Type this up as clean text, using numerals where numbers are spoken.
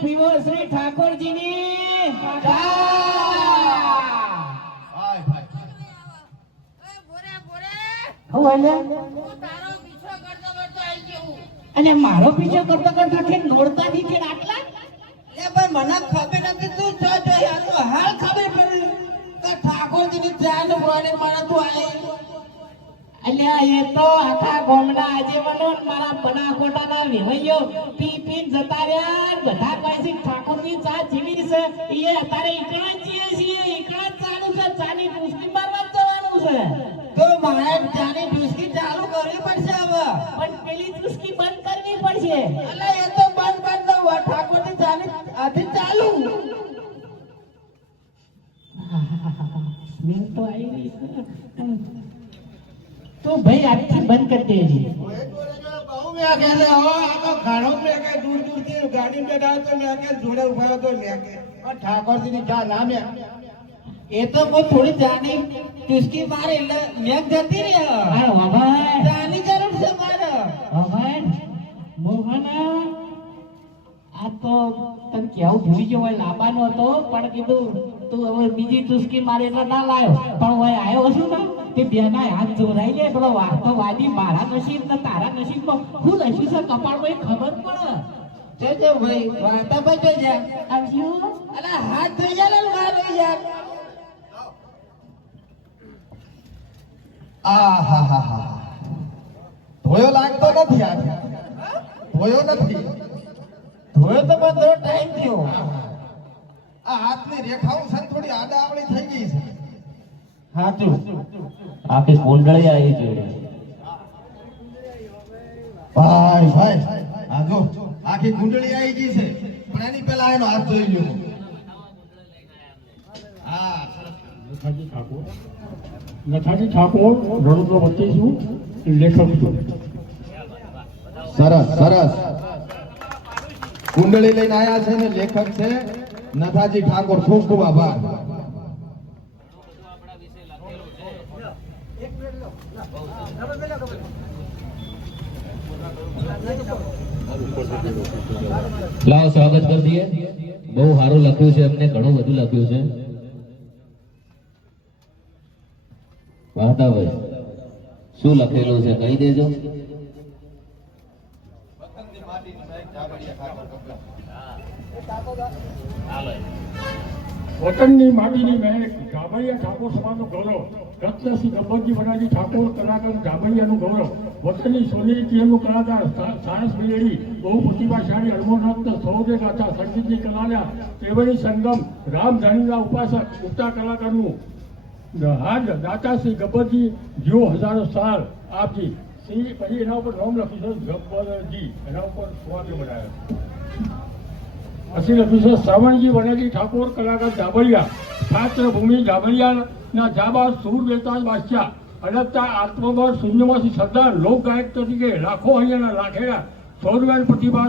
પીવો શ્રી ઠાકોરજીની અને મારો પીછો કરતો કરતો કે નોડતા થી કે આટલા પણ મને ખબર નથી તું છો જો યાર તો હાલ ખબર પડી કે ઠાકોરજીની ચાંદ બોલે મને તું આવી અલ્યા એ તો આખા ગામના આજીવનો મારા બનાકોટાના વિહયો પી પી જતા રહ્યા બધા કઈ ઠાકોરજી ચા જીવી છે એ અત્યારે ઈકડા જીએ છીએ ઈકડા ચાલુ છે ચાની ડુસકી મારવા જવાનું છે તો મારે ચાની ડુસકી ચાલુ કરવી પડશે હવે પણ પેલી ડુસકી બંધ કરવી પડશે અલે એ તો બંધ કર દો ઠાકોરજી ચાની આથી ચાલુ સ્મિંગ તો આવી ગઈ तो भाई आपकी बंद कर दीजिए बहु में आके रे हो आ तो घरों में के दूर दूर की गाड़ी में डाल तो मैं के जोड़े उभा तो मैं के और ठाकुर जी ने क्या नाम है ये तो वो थोड़ी जानी किसकी मारे मैं जती रे हां बाबा जानी जरूर से मारे बाबा મોહના આ તો તને કેવું ભૂલી ગયો હોય લાબાનો હતો પણ કીધું તું હવે બીજી તુસ્કી મારે એટલે ના લાયો પણ હોય આવ્યો છું ને તે બેના હાથ જોડાઈ લે પેલો વાર્તો વાદી મારા નસીબ ને તારા નસીબમાં હું લઈશું છે કપાળમાં એ ખબર પડે જો ભાઈ વાર્તા બજો જા આવજો અલા હાથ ધોઈ જા ને મારો યાર આ હા હા હા ધોયો લાગતો નથી યાર ધોયો નથી ધોયો તો બધો ટાઈમ થયો આ હાથની રેખાઓ છે ને થોડી આડાવળી થઈ ગઈ છે હાચું આખી કુંડળી આવી છે ભાઈ ભાઈ આ જો આખી કુંડળી આવી ગઈ છે પણ એની પહેલા એનો હાથ ધોઈ લ્યો હા નથાજી ઠાકોર રણુદ્ર વચ્ચે છું લેખક છું સરસ સરસ કુંડળી લઈને આયા છે ને લેખક છે નથાજી ઠાકોર ખૂબ ખૂબ આભાર લાવો સ્વાગત કરી દઈએ બહુ સારું લખ્યું છે એમને ઘણું બધું લખ્યું છે વાર્તાભાઈ શું લખેલું છે કહી દેજો વતનની માટીની મહેક ગાભૈયા ઠાકોર સમાજનું ગૌરવ રત્નસિંહ ગબ્બરજી વનાજી ઠાકોર કલાકાર ગાભૈયાનું ગૌરવ વતનની સોનેરી ટીમનું કલાકાર સાયન્સ મેળવી બહુ પ્રતિભાશાળી હરમોનરત્ન સૌદે ગાથા સંગીતની કલાના ત્રિવેણી સંગમ રામધણીના ઉપાસક ઉગતા કલાકારનું હાજ દાતાશ્રી ગબ્બરજી જીવો હજારો સાલ આપજી શ્રી પછી એના ઉપર નામ લખ્યું છે ગબ્બરજી એના ઉપર સ્વાગત બનાવ્યા અસીલ અફીસર શ્રાવણજી વનાજી ઠાકોર કલાકાર જાબલિયા છાત્ર ભૂમિ જાબલિયાના જાબાર સૂર બેતાજ બાદશાહ અડકતા આત્મબળ શૂન્યમાંથી સરદાર લોક ગાયક તરીકે લાખો અહીંયાના લાખેલા સૌરવ્યાન પ્રતિભા